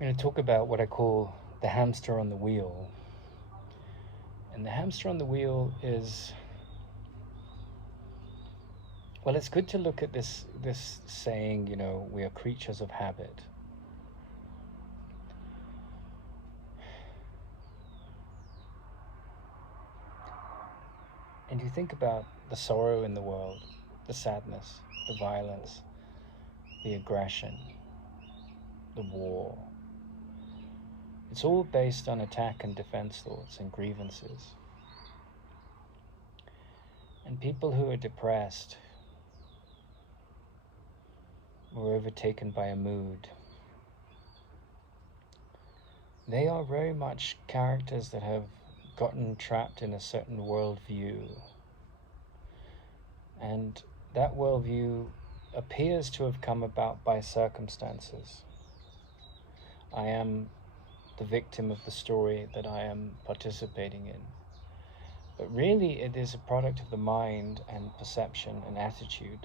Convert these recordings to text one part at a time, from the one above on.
I'm going to talk about what I call the hamster on the wheel. And the hamster on the wheel is, well, it's good to look at this saying, we are creatures of habit. And you think about the sorrow in the world, the sadness, the violence, the aggression, the war. It's all based on attack and defense thoughts and grievances. And people who are depressed or overtaken by a mood, they are very much characters that have gotten trapped in a certain worldview. And that worldview appears to have come about by circumstances. I am the victim of the story that I am participating in. But really, it is a product of the mind and perception and attitude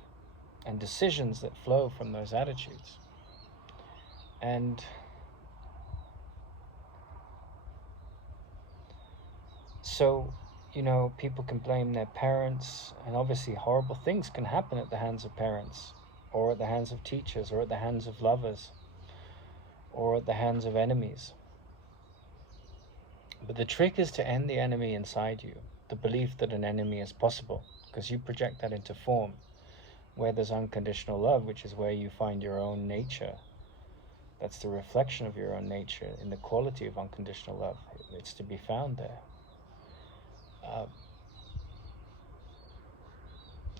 and decisions that flow from those attitudes. And so, people can blame their parents, and obviously horrible things can happen at the hands of parents, or at the hands of teachers, or at the hands of lovers, or at the hands of enemies. But the trick is to end the enemy inside you, the belief that an enemy is possible, because you project that into form. Where there's unconditional love, which is where you find your own nature, that's the reflection of your own nature in the quality of unconditional love. It's to be found there.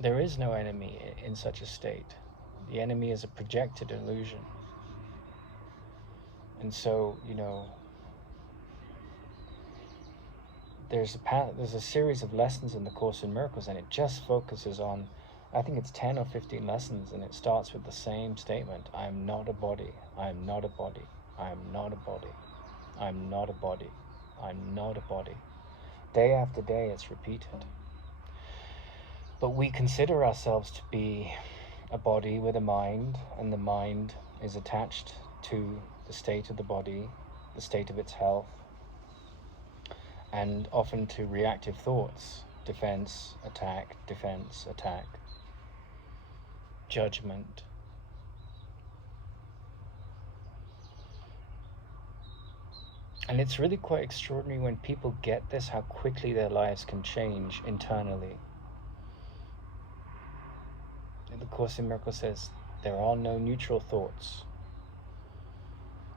There is no enemy in such a state. The enemy is a projected illusion. And so, there's a series of lessons in the Course in Miracles, and it just focuses on, I think it's 10 or 15 lessons, and it starts with the same statement: I am not a body, I am not a body, I am not a body, I am not a body, I'm not a body. Day after day it's repeated. But we consider ourselves to be a body with a mind, and the mind is attached to the state of the body, the state of its health, and often to reactive thoughts: defense, attack, judgment. And it's really quite extraordinary when people get this, how quickly their lives can change internally. The Course in Miracles says there are no neutral thoughts.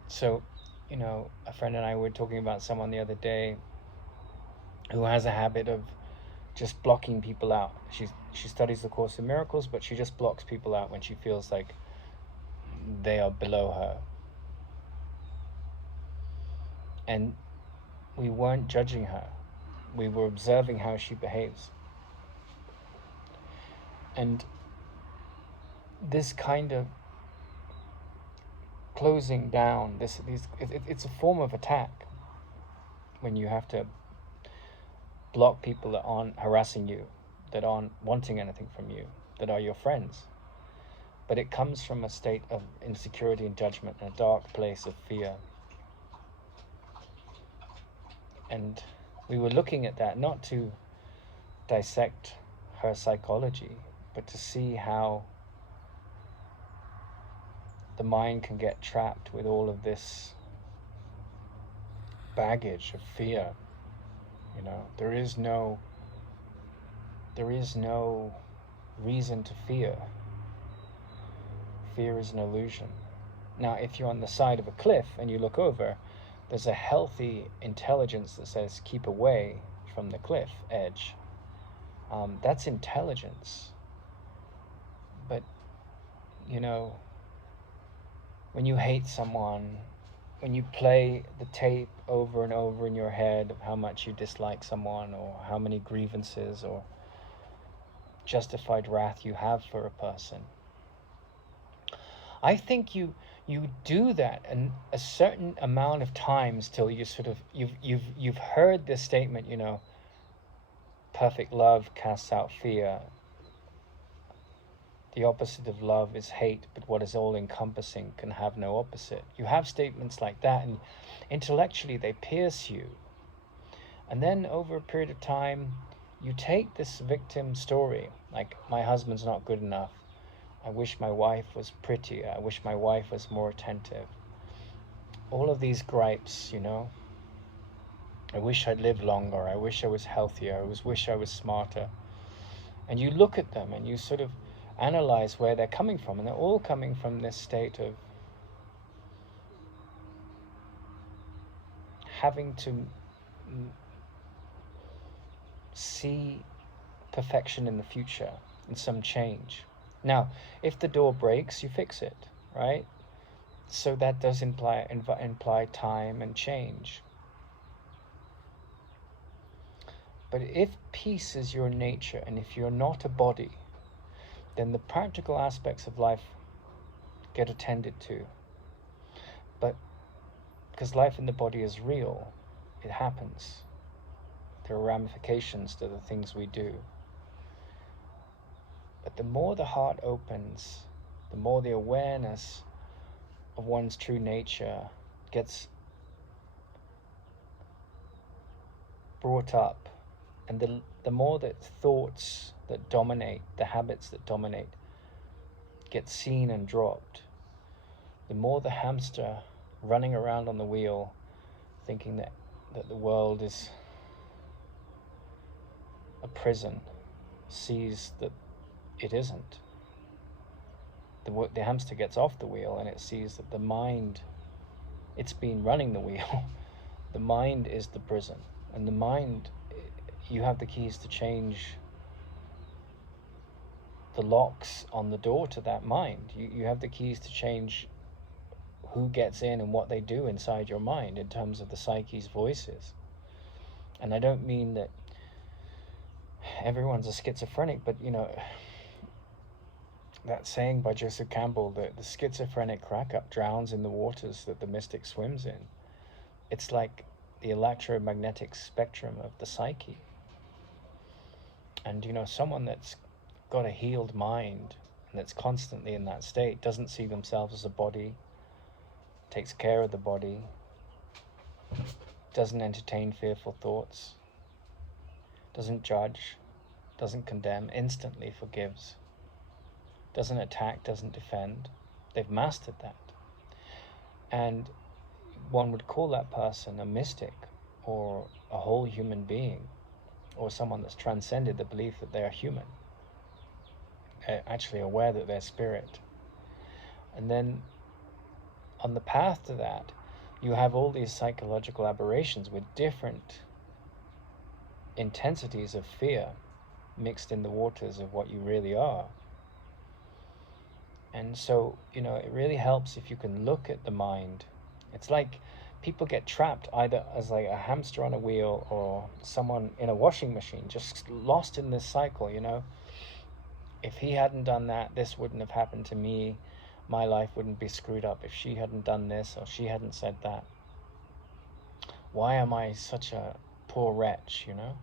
So, a friend and I were talking about someone the other day who has a habit of just blocking people out. She studies the Course in Miracles, but she just blocks people out when she feels like they are below her. And we weren't judging her. We were observing how she behaves. And this kind of closing down, it's a form of attack when you have to block people that aren't harassing you, that aren't wanting anything from you, that are your friends. But it comes from a state of insecurity and judgment, and a dark place of fear. And we were looking at that not to dissect her psychology, but to see how the mind can get trapped with all of this baggage of fear. There is no reason to fear. Fear is an illusion. Now, if you're on the side of a cliff and you look over, there's a healthy intelligence that says keep away from the cliff edge. That's intelligence. But, when you hate someone, when you play the tape over and over in your head of how much you dislike someone, or how many grievances or justified wrath you have for a person, I think you do that a certain amount of times till you sort of you've heard this statement, perfect love casts out fear. the opposite of love is hate, but what is all-encompassing can have no opposite. You have statements like that, and intellectually they pierce you. And then over a period of time, you take this victim story, like, my husband's not good enough, I wish my wife was prettier, I wish my wife was more attentive. All of these gripes, you know. I wish I'd lived longer, I wish I was healthier, I wish I was smarter. And you look at them and you sort of analyze where they're coming from, and they're all coming from this state of having to see perfection in the future and some change. Now, if the door breaks, you fix it, right? So that does imply time and change. But if peace is your nature, and if you're not a body, then the practical aspects of life get attended to. But because life in the body is real, it happens. There are ramifications to the things we do. But the more the heart opens, the more the awareness of one's true nature gets brought up, and the more that thoughts that dominate, the habits that dominate, get seen and dropped, the more the hamster running around on the wheel thinking that the world is a prison sees that it isn't. The hamster gets off the wheel and it sees that the mind, it's been running the wheel. The mind is the prison, and the mind, you have the keys to change the locks on the door to that mind. You have the keys to change who gets in and what they do inside your mind in terms of the psyche's voices. And I don't mean that everyone's a schizophrenic, but you know, that saying by Joseph Campbell that the schizophrenic crack-up drowns in the waters that the mystic swims in. It's like the electromagnetic spectrum of the psyche. And you know, someone that's got a healed mind and that's constantly in that state doesn't see themselves as a body, takes care of the body, doesn't entertain fearful thoughts, doesn't judge, doesn't condemn, instantly forgives, doesn't attack, doesn't defend. They've mastered that. And one would call that person a mystic or a whole human being, or someone that's transcended the belief that they are human, actually aware that they're spirit. And then on the path to that, you have all these psychological aberrations with different intensities of fear mixed in the waters of what you really are. And so, you know, it really helps if you can look at the mind. It's like people get trapped either as like a hamster on a wheel or someone in a washing machine, just lost in this cycle, you know. If he hadn't done that, this wouldn't have happened to me. My life wouldn't be screwed up if she hadn't done this or she hadn't said that. Why am I such a poor wretch, you know?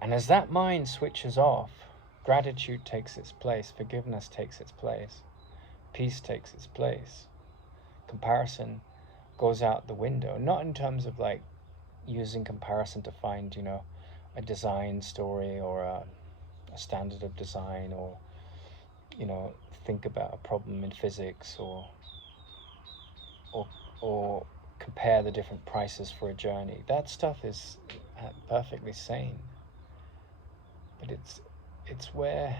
And as that mind switches off, gratitude takes its place, forgiveness takes its place, peace takes its place. Comparison goes out the window, not in terms of like using comparison to find, you know, a design story or a standard of design, or, you know, think about a problem in physics, or compare the different prices for a journey. That stuff is perfectly sane. But it's where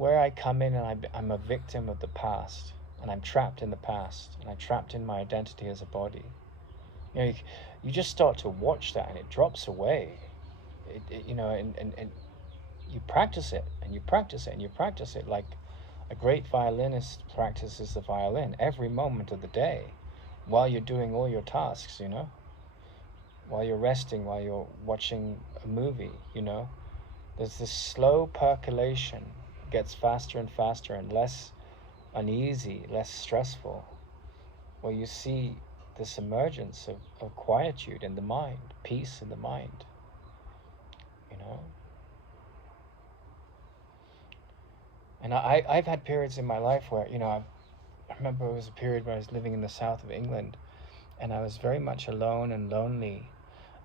I come in and I'm a victim of the past, and I'm trapped in the past, and I'm trapped in my identity as a body. You know, you just start to watch that and it drops away. You know, and you practice it, and you practice it, and you practice it like a great violinist practices the violin every moment of the day while you're doing all your tasks, you know, while you're resting, while you're watching a movie, you know. There's this slow percolation, gets faster and faster and less uneasy, less stressful, where you see this emergence of quietude in the mind, peace in the mind, you know. And I've had periods in my life where, I remember it was a period where I was living in the south of England, and I was very much alone and lonely,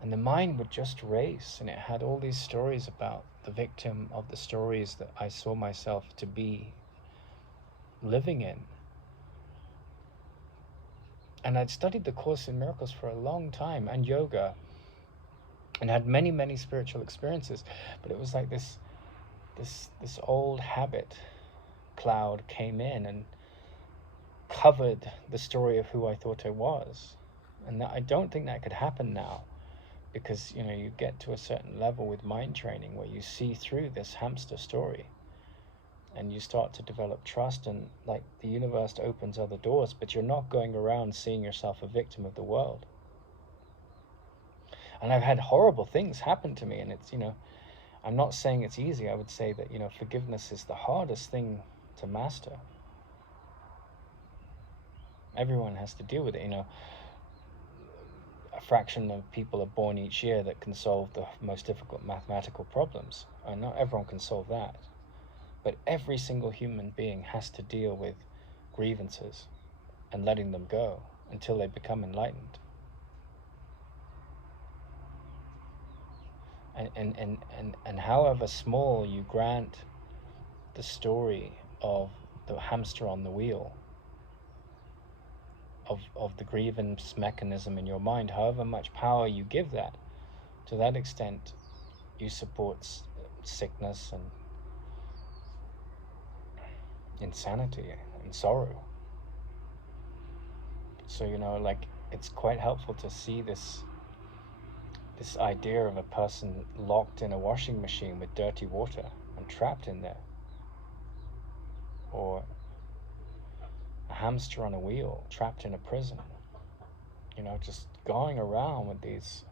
and the mind would just race, and it had all these stories about the victim of the stories that I saw myself to be living in. And I'd studied the Course in Miracles for a long time, and yoga, and had many, many spiritual experiences, but it was like this old habit cloud came in and covered the story of who I thought I was. And I don't think that could happen now, because you get to a certain level with mind training where you see through this hamster story, and you start to develop trust, and like the universe opens other doors, but you're not going around seeing yourself a victim of the world. And I've had horrible things happen to me, and it's, I'm not saying it's easy. I would say that, forgiveness is the hardest thing to master. Everyone has to deal with it. A fraction of people are born each year that can solve the most difficult mathematical problems. And not everyone can solve that. But every single human being has to deal with grievances and letting them go until they become enlightened. And however small you grant the story of the hamster on the wheel, of the grievance mechanism in your mind, however much power you give that, to that extent you support sickness and insanity and sorrow. So like, it's quite helpful to see this idea of a person locked in a washing machine with dirty water and trapped in there, or a hamster on a wheel trapped in a prison, just going around with these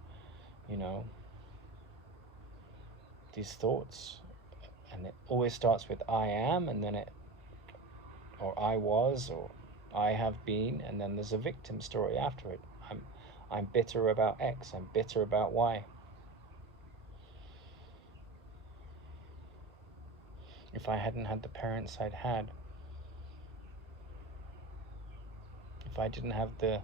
these thoughts. And it always starts with I am, and then or I was, or I have been, and then there's a victim story after it. I'm bitter about X, I'm bitter about Y. If I hadn't had the parents I'd had, if I didn't have the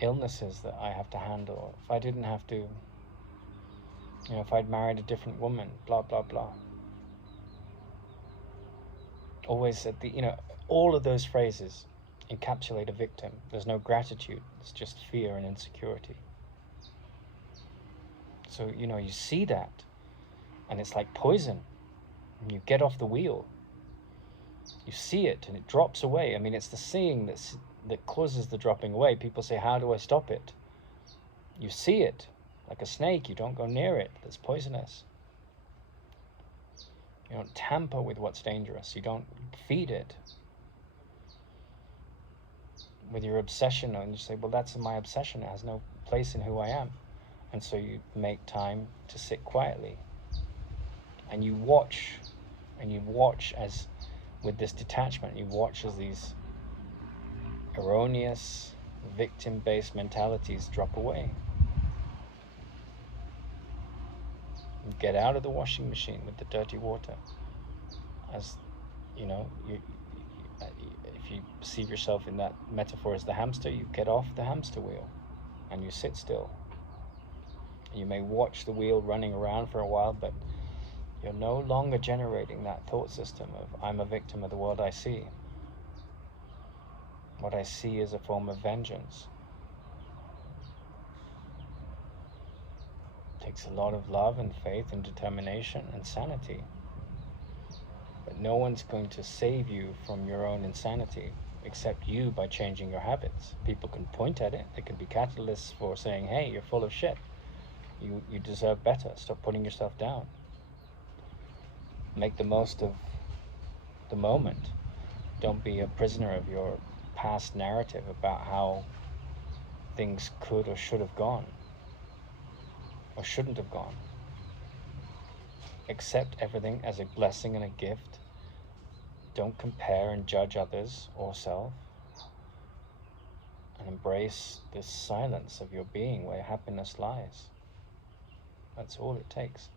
illnesses that I have to handle, if I didn't have to, if I'd married a different woman, blah, blah, blah. Always at the, all of those phrases encapsulate a victim. There's no gratitude, it's just fear and insecurity. So, you see that, and it's like poison. And you get off the wheel, you see it, and it drops away. I mean, it's the seeing that causes the dropping away. People say, how do I stop it? You see it, like a snake, you don't go near it. That's poisonous. You don't tamper with what's dangerous. You don't feed it with your obsession, and you say, well, that's my obsession. It has no place in who I am. And so you make time to sit quietly, and you watch as, with this detachment, you watch as these erroneous victim-based mentalities drop away. You get out of the washing machine with the dirty water. As if you perceive yourself in that metaphor as the hamster, you get off the hamster wheel and you sit still. You may watch the wheel running around for a while, but you're no longer generating that thought system of I'm a victim of the world I see. What I see is a form of vengeance. It takes a lot of love and faith and determination and sanity. But no one's going to save you from your own insanity except you by changing your habits. People can point at it. They can be catalysts for saying, hey, you're full of shit. You deserve better. Stop putting yourself down. Make the most of the moment. Don't be a prisoner of your past narrative about how things could or should have gone, or shouldn't have gone. Accept everything as a blessing and a gift. Don't compare and judge others or self. And embrace this silence of your being where happiness lies. That's all it takes.